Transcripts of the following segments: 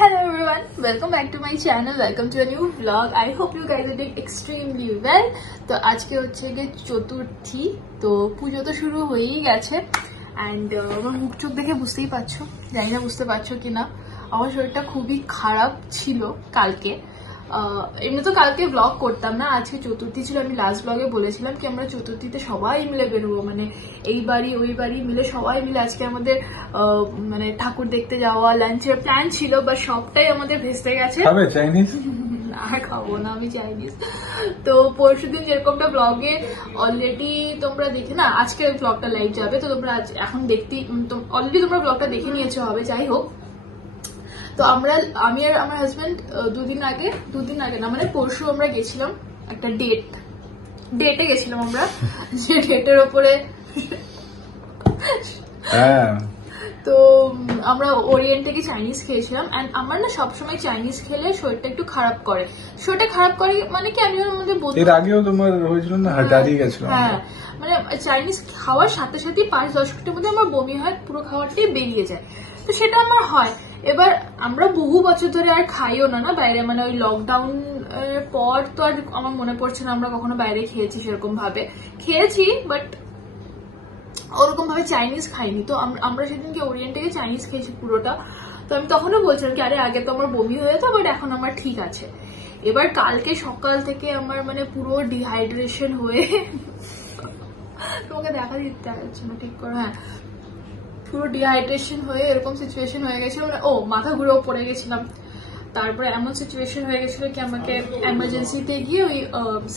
Hello everyone, welcome back to my channel, welcome to a new vlog. I hope you guys are doing extremely well. তো আজকে হচ্ছে গিয়ে চতুর্থী, তো পুজো তো শুরু হয়েই গেছে অ্যান্ড আমার মুখ চোখ দেখে বুঝতেই পারছো, জানি না বুঝতে পারছো কিনা, আমার শরীরটা খুবই খারাপ ছিল কালকে। এমনি তো কালকে ব্লগ করতাম না, আজকে চতুর্থী ছিল। আমি লাস্ট ব্লগে বলেছিলাম কি আমরা চতুর্থীতে সবাই মিলে বেরোবো, মানে এই বাড়ি ওই বাড়ি মিলে সবাই মিলে আজকে আমাদের মানে ঠাকুর দেখতে যাওয়া, লাঞ্চের প্ল্যান ছিল, বা সবটাই আমাদের ভেস্তে গেছে। না খাবো না আমি চাইনিজ। তো পরশুদিন যেরকমটা ব্লগে অলরেডি তোমরা দেখে না, আজকে ব্লগটা লাইভ যাবে, তো তোমরা এখন দেখতেই অলরেডি তোমরা ব্লগটা দেখে নিয়েছো হবে। যাই হোক, তো আমি আর আমার হাজবেন্ড দুদিন আগে না মানে পরশু আমরা গেছিলাম একটা ডেটে গেছিলাম আমরা, যে ডেটের ওপরে তো আমরা ওরিয়েন্ট থেকে চাইনিজ খেয়েছিলাম। অ্যান্ড আমার না সবসময় চাইনিজ খেলে শরীরটা একটু খারাপ করে মানে কি, আমি ওর মধ্যে এর আগেও তোমার হয়েছিল না, হাঁটারিয়ে গেছিল। হ্যাঁ, মানে চাইনিজ খাওয়ার সাথে সাথে 5-10 মিনিটের মধ্যে আমার বমি হয়, পুরো খাবারটাই বেরিয়ে যায়, তো সেটা আমার হয়। এবার আমরা বহু বছর ধরে আর খাইও না বাইরে, মানে ওই লকডাউন পর তো আর আমার মনে পড়ছে না আমরা কখনো বাইরে খেয়েছি, সেরকম ভাবে খেয়েছি বাট ওরকম ভাবে চাইনিজ খাইনি। তো আমরা সেদিনকে ওরিয়েন্ট থেকে চাইনিজ খেয়েছি পুরোটা। তো আমি তখনও বলছিলাম কি আরে আগে তো আমার বমি হয়ে যেত, বাট এখন আমার ঠিক আছে। এবার কালকে সকাল থেকে আমার মানে পুরো ডিহাইড্রেশন হয়ে তোমাকে দেখা দিতে হচ্ছে না ঠিক করে, হ্যাঁ পুরো ডিহাইড্রেশন হয়ে এরকম সিচুয়েশন হয়ে গেছিল, মানে মাথা ঘুরেও পড়ে গেছিলাম। তারপরে এমন সিচুয়েশন হয়ে গেছিল কি আমাকে এমার্জেন্সিতে গিয়ে ওই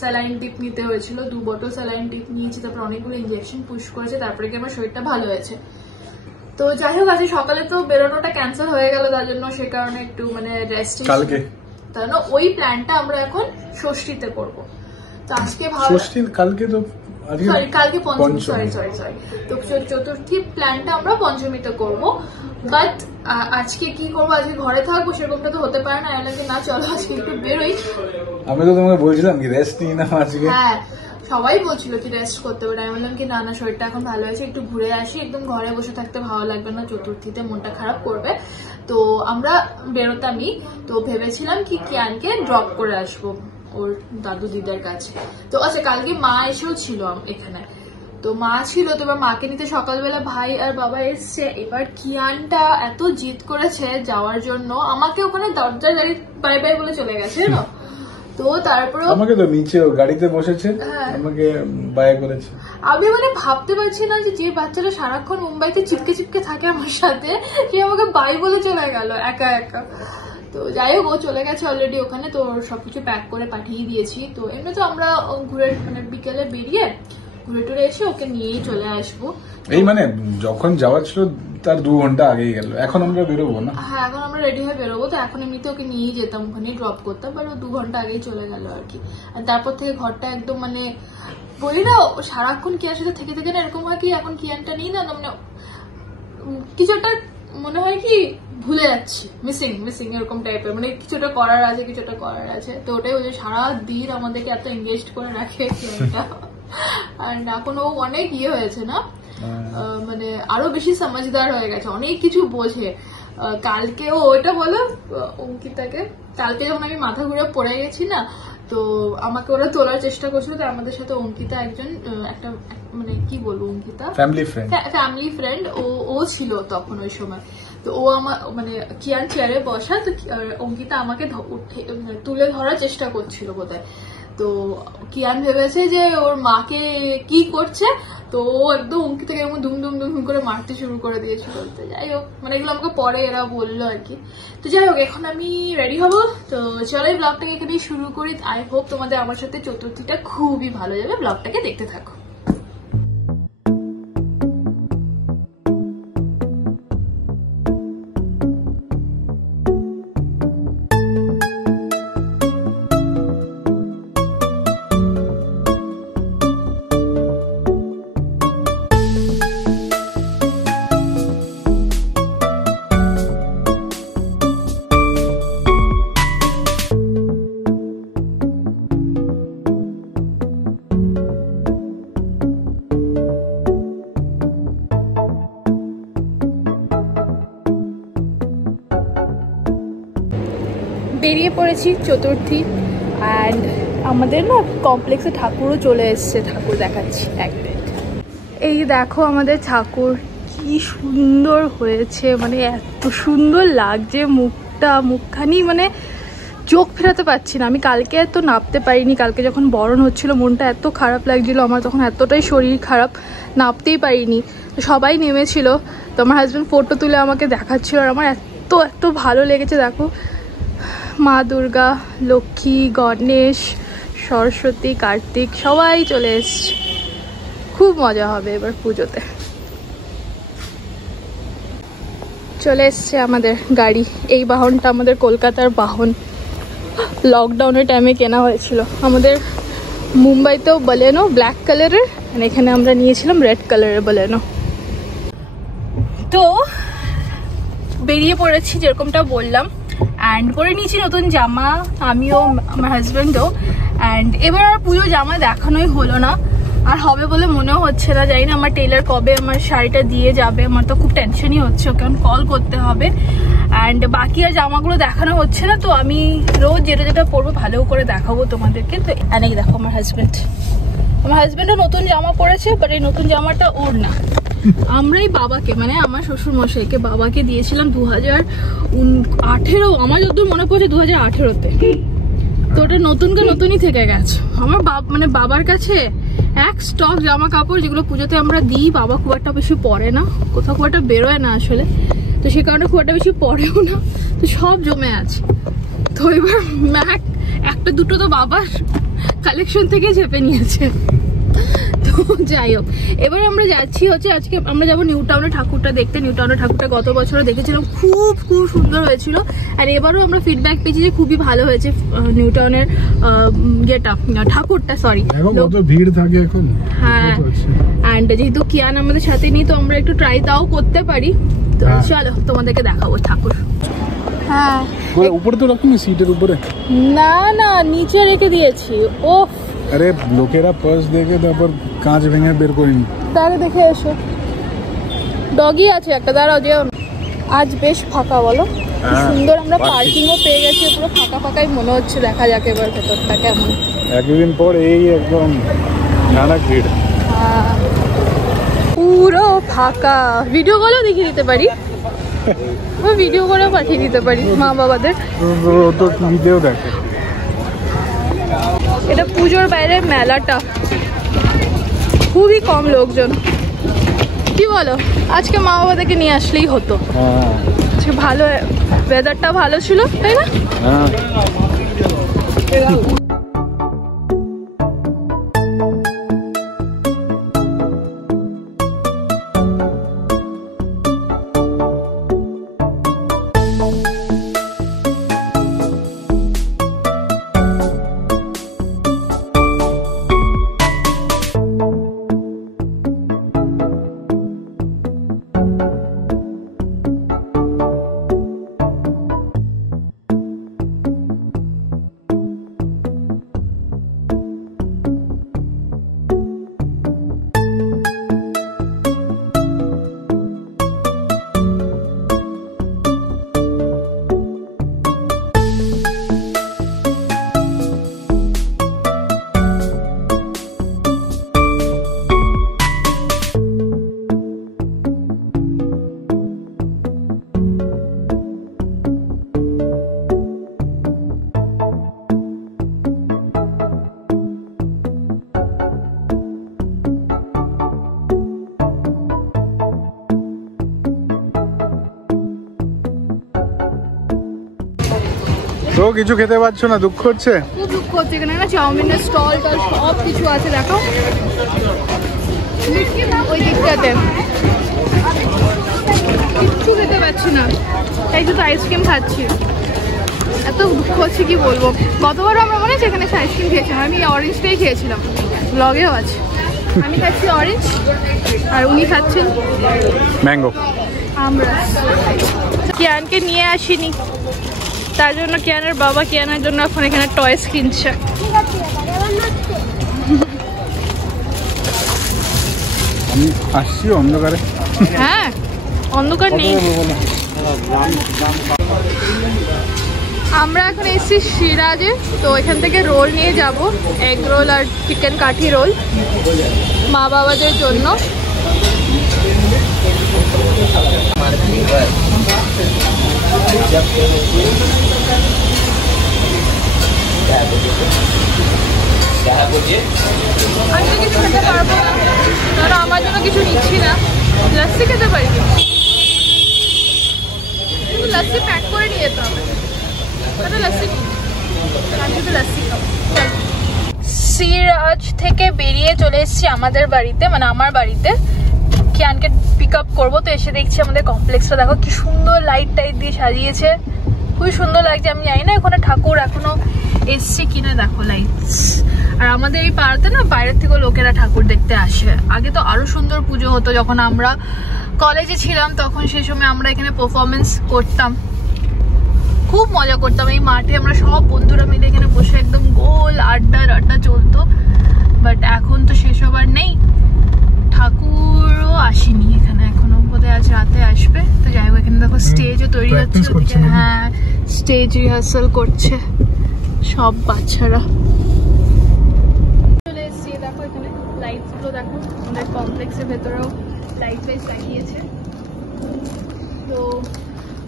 স্যালাইন টিপ নিতে হয়েছিল, 2 বটল স্যালাইন টিপ নিয়েছি, তারপর অনেকগুলো ইঞ্জেকশন পুশ করেছে, তারপরে কি আমার শরীরটা ভালো হয়েছে। তো যাই হোক, আজকে সকালে তো বেরোনোটা ক্যান্সেল হয়ে গেল, তার জন্য সে কারণে একটু মানে রেস্টিং, তার জন্য ওই প্ল্যানটা আমরা এখন ষষ্ঠীতে করবো। তো আজকে কালকে তো কালকে পঞ্চমী, সরি তো চতুর্থী প্ল্যানটা আমরা পঞ্চমীতে করবো। বাট আজকে কি করবো, আজকে ঘরে থাকবো সেরকমটা তো হতে পারে না। না চলো আজকে একটু বেরোই। আমি তো তোমাকে বলছিলাম কি রেস্ট নিই না আজকে, হ্যাঁ সবাই বলছিল কি রেস্ট করতে পারে, আমি বললাম কি না শরীরটা এখন ভালো হয়েছে, একটু ঘুরে আসি, একদম ঘরে বসে থাকতে ভালো লাগবে না, চতুর্থীতে মনটা খারাপ করবে। তো আমরা বেরোতামই, তো ভেবেছিলাম কি কিয়ানকে ড্রপ করে আসবো ওর দাদু দিদার কাছে। তো আচ্ছা কালকে মা এসেও ছিল এখানে, তো মা ছিল, তো এবার মাকে নিতে সকালবেলা ভাই আর বাবা এসছে। এবার কিয়ানটা এত জিদ করেছে যাওয়ার জন্য, আমাকে ওখানে দরজার গাড়ি বাই বাই বলে চলে গেছে না। তো তারপরে আমাকে তো নিচে গাড়িতে বসেছে, আমাকে বাই করেছে। আমি মানে ভাবতে পারছি না যে বাচ্চাটা সারাক্ষণ মুম্বাইতে চিপকে থাকে আমার সাথে, সে আমাকে বাই বলে চলে গেল একা একা। তো যাই হোক, ও চলে গেছে অলরেডি ওখানে, তো সবকিছু প্যাক করে পাঠিয়ে দিয়েছি। তো এমনি তো আমরা ঘুরে মানে বিকেলে বেরিয়ে ঘুরে টুরে এসে ওকে নিয়েই চলে আসবো। এই মানে যখন যাওয়ার ছিল তার 2 ঘন্টা আগেই গেল, এখন আমরা বেরোবো না। হ্যাঁ এখন আমরা রেডি হয়ে বেরোবো, তো এখন এমনিতে ওকে নিয়েই যেতাম, ওখানে ড্রপ করতাম, বাট ও 2 ঘন্টা আগেই চলে গেল আর কি। আর তারপর থেকে ঘরটা একদম মানে বলি না, সারাক্ষণ কিয়ার সাথে থেকে থেকে না এরকম হয় কি এখন কিয়ানটা নিই না মানে কিছুটা মনে হয় কি ভুলে যাচ্ছি, মিসিং এরকম টাইপের, মানে কিছুটা করার আছে। তো ওটাই ওই যে সারাদিন আমাদেরকে এত এঙ্গেজ করে রাখে কিয়ানটা। আর এখন ও অনেক হয়েছে না, মানে আরো বেশি সমঝদার হয়ে গেছে, অনেক কিছু বোঝে। কালকে ওটা বলো অঙ্কিতাকে, কালকে যখন আমি মাথা ঘুরে পড়ে গেছি না, তো আমাকে ওরা তোলার চেষ্টা করছিল, তো আমাদের সাথে অঙ্কিতা একজন একটা মানে কি বলবো, অঙ্কিতা ফ্যামিলি ফ্রেন্ড ও ছিল তখন ওই সময়। তো ও আমার মানে কিয়ান চেয়ারে বসা, তো অঙ্কিতা আমাকে তুলে ধরার চেষ্টা করছিল বোধহয়। তো কিয়ান ভেবেছে যে ওর মাকে কি করছে, তো ও একদম অঙ্কিতাকে এরকম ধুম করে মারতে শুরু করে দিয়েছিল। তো যাই হোক, মানে এগুলো আমাকে পরে এরা বললো আর কি। তো যাই হোক, এখন আমি রেডি হবো, তো চলো এই ব্লগটাকে এখানেই শুরু করি। আই হোপ তোমাদের আমার সাথে চতুর্থীটা খুবই ভালো যাবে, ব্লগটাকে দেখতে থাকো। বেরিয়ে পড়েছি চতুর্থী। অ্যান্ড আমাদের না কমপ্লেক্সে ঠাকুরও চলে এসছে, ঠাকুর দেখাচ্ছি এক মিনিট। এই দেখো আমাদের ঠাকুর কি সুন্দর হয়েছে, মানে এত সুন্দর লাগছে মুখখানি, মানে চোখ ফেরাতে পারছি না। আমি কালকে এত নাপতে পারিনি, কালকে যখন বরণ হচ্ছিল মনটা এত খারাপ লাগছিল আমার, তখন এতটাই শরীর খারাপ, নাপতেই পারিনি। সবাই নেমেছিল, তো আমার হাজব্যান্ড ফটো তুলে আমাকে দেখাচ্ছিল, আর আমার এত ভালো লেগেছে। দেখো মা দুর্গা, লক্ষ্মী, গণেশ, সরস্বতী, কার্তিক সবাই চলে এসছে। খুব মজা হবে এবার পুজোতে। চলে এসছে আমাদের গাড়ি, এই বাহনটা আমাদের কলকাতার বাহন, লকডাউনের টাইমে কেনা হয়েছিল। আমাদের মুম্বাইতেও বলেনো ব্ল্যাক কালারের, মানে এখানে আমরা নিয়েছিলাম রেড কালারের বলেনো। তো বেরিয়ে পড়েছি যেরকমটা বললাম, অ্যান্ড পরে নিয়েছি নতুন জামা, আমিও আমার হাজব্যান্ডও। অ্যান্ড এবার আর পুজো জামা দেখানোই হলো না, আর হবে বলে মনেও হচ্ছে না। জানি না আমার টেলার কবে আমার শাড়িটা দিয়ে যাবে, আমার তো খুব টেনশনই হচ্ছে, ওকে কল করতে হবে। অ্যান্ড বাকি আর জামাগুলো দেখানো হচ্ছে না, তো আমি রোজ যেটা পরবো ভালো করে দেখাবো তোমাদেরকে। তো এই দেখো আমার হাজব্যান্ডও নতুন জামা পরেছে, বাট এই নতুন জামাটা ওর না, আমরাই বাবাকে, মানে আমার শ্বশুর মশাইকে বাবাকে দিয়েছিলাম 2018, আমার যতদূর মনে পড়ছে 2018-তে। তো ওটা নতুনই থেকে গেছে আমার মানে বাবার কাছে এক স্টক জামা কাপড়, যেগুলো পুজোতে আমরা দিই। বাবা খুব একটা বেশি পরে না, কোথাও খুব একটা বেরোয় না আসলে, তো সে কারণে খুব একটা বেশি পরেও না, তো সব জমে আছে। তো এবার একটা দুটো তো বাবার কালেকশন থেকে চেপে নিয়েছে। তো যাই হোক, এবার আমরা যাচ্ছি হচ্ছে, আজকে আমরা যাবো নিউ টাউনে ঠাকুরটা দেখতে। নিউ টাউনের ঠাকুরটা গত বছরও দেখেছিলাম, খুব সুন্দর হয়েছিল। আর এবারও আমরা ফিডব্যাক পেয়েছি যে খুবই ভালো হয়েছে নিউ টাউনের ঠাকুরটা। সরি, ভিড় থাকে এখন। হ্যাঁ, অ্যান্ড যেহেতু কিয়ান আমাদের সাথে নেই, তো আমরা একটু ট্রাই তাও করতে পারি। তো চলো তোমাদেরকে দেখাবো ঠাকুর। হ্যাঁ, উপরে তো রাখুন, সিটের উপরে না নিচে রেখে দিয়েছি। ও আরে লোকেরা পার্স দেখে তারপর কাঁচ ভেঙে বের করিনি, তাহলে দেখে এসো। ডগি আছে একটা, দাঁড়াও যেও না। আজ বেশ ফাঁকা, বলো সুন্দর। আমরা পার্কিংও পেয়ে গেছি, পুরো ফাঁকাই মনে হচ্ছে। দেখা যাক এবার ভেতরটা কেমন। একদিন পর এই একদম নানা ভিড়, পুরো ফাঁকা। ভিডিও কলেও দেখিয়ে দিতে পারি, ভিডিও করেও পাঠিয়ে দিতে পারি মা বাবাদের। তো টিভিতেও দেখে। এটা পুজোর বাইরে মেলাটা, খুবই কম লোকজন। কি বলো, আজকে মা বাবাদেরকে নিয়ে আসলেই হতো। আজকে ভালো, ওয়েদারটা ভালো ছিল, তাই না? তো কিছু খেতে পারছো না, দুঃখ হচ্ছে? খুব দুঃখ হচ্ছে, এখানে না চাউমিনের স্টল টল সব কিছু আছে, দেখো ওই দিকটাতে। কিচ্ছু খেতে পাচ্ছি না, তাই শুধু আইসক্রিম খাচ্ছি। এত দুঃখ হচ্ছে কি বলবো। গতবার আমরা মনে আছে এখানে আইসক্রিম খেয়েছিলাম, আমি অরেঞ্জটাই খেয়েছিলাম, ব্লগেও আছে। আমি খাচ্ছি অরেঞ্জ, আর উনি খাচ্ছেন ম্যাঙ্গো। আমরা কিয়ানকে নিয়ে আসিনি, তার জন্য কিয়ানের বাবা কিয়ানের জন্য এখন এখানে টয়েস কিনছে। আমি আসছি অন্ধকারে। হ্যাঁ, অন্ধকার নেই। আমরা এখন এসেছি সিরাজে, তো এখান থেকে রোল নিয়ে যাব, এগ রোল আর চিকেন কাঠি রোল মা বাবাদের জন্য। আমি কিছু খেতে পারবো না, কারণ আমার জন্য কিছু নিচ্ছি না। লস্যি খেতে পারি, লস্যি প্যাক করে নিয়ে যেতে হবে। লস্যি আমি শুধু লস্যি খাবো। সিরাজ থেকে বেরিয়ে চলে এসেছি আমাদের বাড়িতে, মানে আমার বাড়িতে। কিয়ানকে পিক আপ করবো, তো এসে দেখছি আমাদের কমপ্লেক্সটা দেখো কি সুন্দর লাইট টাইট দিয়ে সাজিয়েছে, খুবই সুন্দর লাগছে। আমি জানি না এখানে ঠাকুর এখনো এসছে কিনা, দেখো লাইটস। আর আমাদের এই পাড়াতে না বাইরের থেকে লোকেরা ঠাকুর দেখতে আসে। আগে তো আরো সুন্দর পুজো হতো, যখন আমরা কলেজে ছিলাম তখন সেই সময় আমরা এখানে পারফরমেন্স করতাম, খুব মজা করতাম এই মাঠে। আমরা সব বন্ধুরা মিলে এখানে বসে একদম গোল আড্ডা চলতো। বাট এখন তো সেসব আর নেই, ঠাকুরও আসেনি এখানে এখনো, বোধহয় আজ রাতে আসবে। তো যাই হোক, এখানে দেখো স্টেজও তৈরি হচ্ছে, হ্যাঁ স্টেজ রিহার্সাল করছে সব বাচ্চারা। চলে এসছি, দেখো এখানে লাইটস গুলো দেখো, আমাদের কমপ্লেক্সের ভেতরেও লাইট ফাইট লাগিয়েছে। তো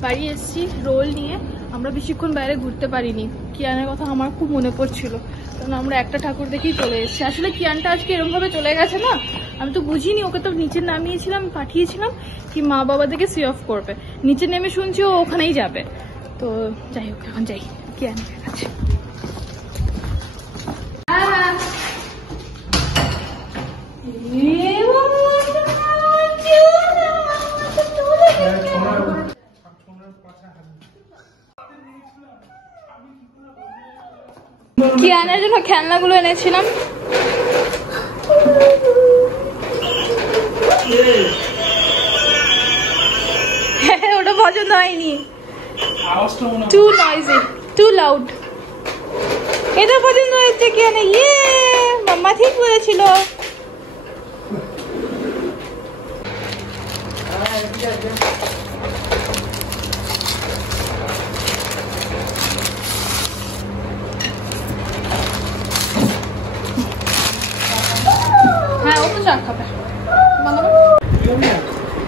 বাড়ি এসছি রোল নিয়ে। আমরা বেশিক্ষণ বাইরে ঘুরতে পারিনি, কিয়ানের কথা আমার খুব মনে পড়ছিল, কারণ আমরা একটা ঠাকুর দেখেই চলে এসেছি। আসলে কিয়ানটা আজকে এরকম ভাবে চলে গেছে না, আমি তো বুঝিনি। ওকে তো নিচে নামিয়েছিলাম, পাঠিয়েছিলাম কি মা বাবা দেখে সি অফ করবে, নিচে নেমে শুনছি ও ওখানেই যাবে। তো যাই হোক, এখন যাই কিয়ানের কাছে। কিয়ানের জন্য খেলনাগুলো এনেছিলাম। ওটা পছন্দ হয়নি, টু নয়েজি, টু লাউড। এটা পছন্দ হয়েছে কিয়ানে, ইয়ে মাম্মা ঠিক বলেছিল। হ্যাঁ ও তো চা খাবে,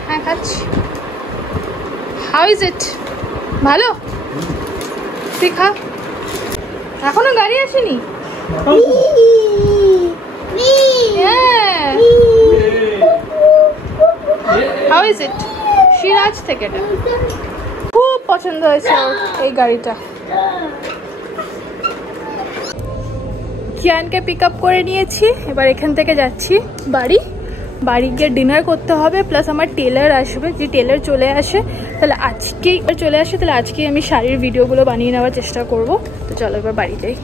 হ্যাঁ খাচ্ছি। How is it? ভালো? শিখা এখনো গাড়ি আসেনি? How is it? সিরাজ থেকে এটা খুব পছন্দ হয়েছে এই গাড়িটা। কিয়ানকে পিক আপ করে নিয়েছি, এবার এখান থেকে যাচ্ছি বাড়ি। বাড়ি গিয়ে ডিনার করতে হবে, প্লাস আমার টেলার আসবে, যে টেলার চলে আসে তাহলে আজকেই চলে আসে, তাহলে আজকেই আমি শাড়ির ভিডিওগুলো বানিয়ে নেওয়ার চেষ্টা করব। তো চলো এবার বাড়ি যাই।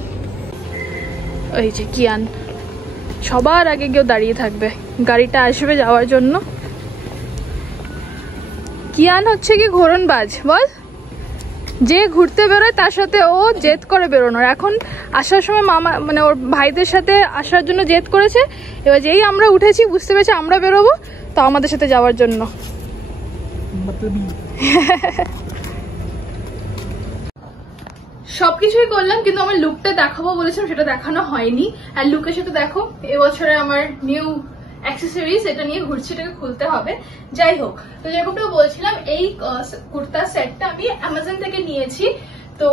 ওই যে কিয়ান সবার আগে কেউ দাঁড়িয়ে থাকবে, গাড়িটা আসবে যাওয়ার জন্য। কিয়ান হচ্ছে কি ঘোরনবাজ, বল, যে ঘুরতে বেরোয় তার সাথে ও জেদ করে বেরোনোর। এখন আসার সময় মামা মানে ওর ভাইদের সাথে আসার জন্য জেদ করেছে, এবার যেই আমরা উঠেছি বুঝতে পেরেছি আমরা বেরোবো, তো আমাদের সাথে যাওয়ার জন্য। সবকিছুই করলাম, কিন্তু আমার লুকটা দেখাবো বলেছিলাম সেটা দেখানো হয়নি। আর লুকের সাথে দেখো এবছরে আমার নিউ অ্যাক্সেসরিজ, এটা নিয়ে ঘুরছি, এটাকে খুলতে হবে। যাই হোক, তো যেরকমটা বলছিলাম, এই কুর্তার সেটটা আমি অ্যামাজন থেকে নিয়েছি। তো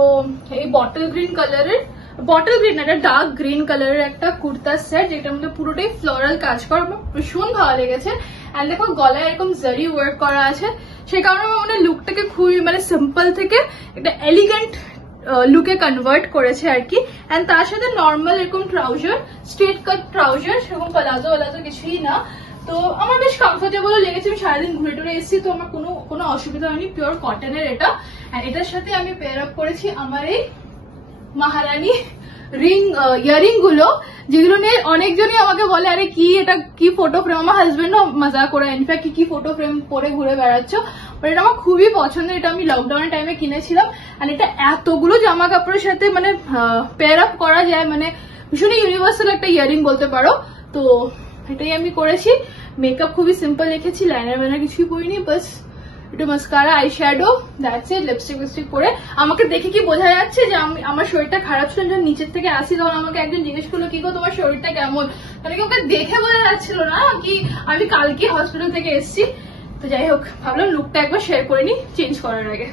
এই বটল গ্রিন কালারের, বটল গ্রিন না, এটা ডার্ক গ্রিন কালারের একটা কুর্তার সেট, যেটার মধ্যে পুরোটাই ফ্লোরাল কাজ করা, আমার ভীষণ ভালো লেগেছে। অ্যান্ড দেখো গলায় এরকম জারি ওয়ার্ক করা আছে, সেই কারণে আমার মনে লুকটাকে খুবই মানে সিম্পল থেকে একটা এলিগেন্ট লুকে কনভার্ট করেছে আর কি। এন্ড তার সাথে নর্মাল এরকম ট্রাউজার, স্ট্রেট কাট ট্রাউজার, সেরকম প্লাজো কিছুই না। তো আমার বেশ কমফোর্টেবল লেগেছে, আমি সারাদিন ঘুরে টুরে এসেছি, তো আমার কোনো অসুবিধা হয়নি। পিওর কটনের এটা। আর এটার সাথে আমি পেয়ার আপ করেছি আমার এই মহারানী রিং ইয়ারিং গুলো, যেগুলো নিয়ে অনেকজনই আমাকে বলে আরে কি এটা, কি ফটো ফ্রেম। আমার হাজবেন্ডও মজা করে ইনফ্যাক্ট কি ফটো ফ্রেম পরে ঘুরে বেড়াচ্ছ, এটা আমার খুবই পছন্দের। এটা আমি লকডাউনের টাইমে কিনেছিলাম। আর এটা এতগুলো জামা কাপড়ের সাথে মানে পেয়ার আপ করা যায়, মানে ভীষণই ইউনিভার্সাল একটা ইয়ারিং বলতে পারো। তো এটাই আমি করেছি। মেকআপ খুবই সিম্পল রেখেছি, লাইনার কিছুই করিনি, বাস একটু mascara, eye shadow, that's it. Lipstick পরে আমাকে দেখে কি বোঝা যাচ্ছে যে আমার শরীরটা খারাপ ছিল? যখন নিচের থেকে আসি তখন আমাকে একজন জিজ্ঞেস করলো কি গো তোমার শরীরটা কেমন, তাহলে কি ওকে দেখে বোঝা যাচ্ছিল না কি আমি কালকে হসপিটাল থেকে এসেছি? তো যাই হোক, ভাবলাম লুকটা একবার শেয়ার করে নি চেঞ্জ করার আগে।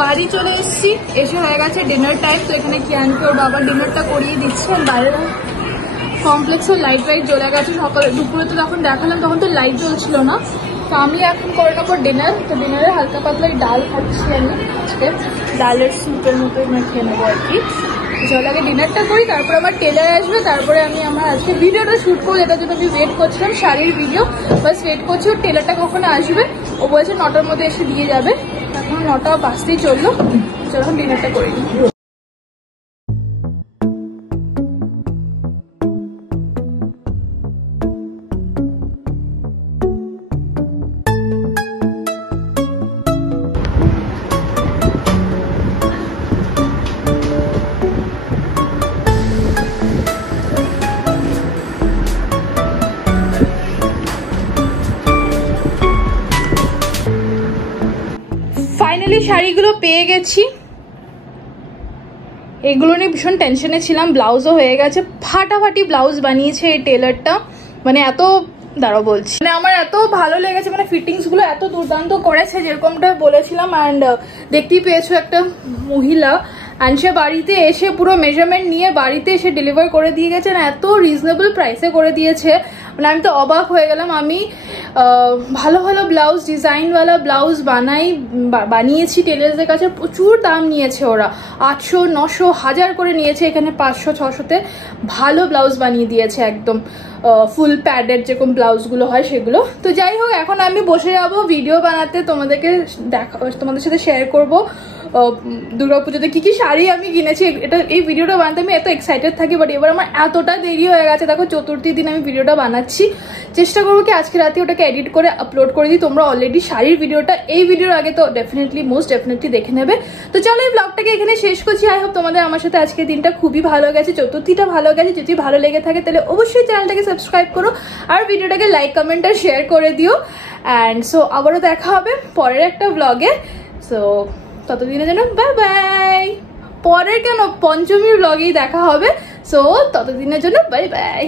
বাড়ি চলে এসেছি, এসে হয়ে গেছে ডিনার টাইম। তো এখানে কিয়ানকে ওর বাবা ডিনারটা করিয়ে দিচ্ছে। বাইরে কমপ্লেক্সের লাইট জ্বলে গেছে। সকালে দুপুরে তো যখন দেখালাম তখন তো লাইট জ্বলছিল না। তো আমি এখন করে নেবো ডিনার। তো ডিনারে হালকা পাতলা ডাল খাচ্ছি আমি আজকে, ডালের স্যুপের মতো খেয়ে নেবো আর কি। চল আগে ডিনারটা করি, তারপর আমার টেলার আসবে, তারপরে আমি আমার আজকে ভিডিওটা শুট করবো, যেটার জন্য আমি ওয়েট করছিলাম, শাড়ির ভিডিও। বাস ওয়েট করছি ওর টেলারটা কখনো আসবে। ও বলছে 9টার মধ্যে এসে দিয়ে যাবে। এখন 9টা 5তেই চললো। চল এখন ডিনারটা করে নিই। ফাইনালি শাড়িগুলো পেয়ে গেছি। এগুলো নিয়ে ভীষণ টেনশনে ছিলাম। ব্লাউজও হয়ে গেছে, ফাটাফাটি ব্লাউজ বানিয়েছে এই টেলারটা। মানে এত দাঁড়াও বলছি, মানে আমার এত ভালো লেগেছে, মানে ফিটিংস গুলো এত দুর্দান্ত করেছে যেরকমটা বলেছিলাম। অ্যান্ড দেখতেই পেয়েছো একটা মহিলা, অ্যান্ড সে বাড়িতে এসে পুরো মেজারমেন্ট নিয়ে বাড়িতে এসে ডেলিভার করে দিয়ে গেছে। এত রিজনেবল প্রাইসে করে দিয়েছে, মানে আমি তো অবাক হয়ে গেলাম। আমি ভালো ভালো ব্লাউজ, ডিজাইনওয়ালা ব্লাউজ বানিয়েছি টেলার্সদের কাছে, প্রচুর দাম নিয়েছে ওরা, 800, 900, 1000 করে নিয়েছে। এখানে 500, 600-তে ভালো ব্লাউজ বানিয়ে দিয়েছে, একদম ফুল প্যাডের যেরকম ব্লাউজগুলো হয় সেগুলো। তো যাই হোক, এখন আমি বসে যাবো ভিডিও বানাতে, তোমাদের সাথে শেয়ার করবো দুর্গাপুজোতে কি কি শাড়ি আমি কিনেছি। এই ভিডিওটা বানাতে আমি এত এক্সাইটেড থাকি, বাট এবার আমার এতটা দেরি হয়ে গেছে। দেখো চতুর্থীর দিন আমি ভিডিওটা বানাচ্ছি, চেষ্টা করবো কি আজকে রাতে ওটাকে এডিট করে আপলোড করে দিই। তোমরা অলরেডি শাড়ির ভিডিওটা এই ভিডিওর আগে তো মোস্ট ডেফিনেটলি দেখে নেবে। তো চলো এই ব্লগটাকে এখানে শেষ করছি। আই হোপ তোমাদের আমার সাথে আজকের দিনটা খুবই ভালো গেছে, চতুর্থীটা ভালো গেছে। যদি ভালো লেগে থাকে তাহলে অবশ্যই চ্যানেলটাকে সাবস্ক্রাইব করো, আর ভিডিওটাকে লাইক, কমেন্ট আর শেয়ার করে দিও। অ্যান্ড সো আবারও দেখা হবে পরের একটা ব্লগে। সো ততদিনের জন্য বাই বাই। পরের কেন, পঞ্চমীর ব্লগেই দেখা হবে। সো ততদিনের জন্য বাই বাই।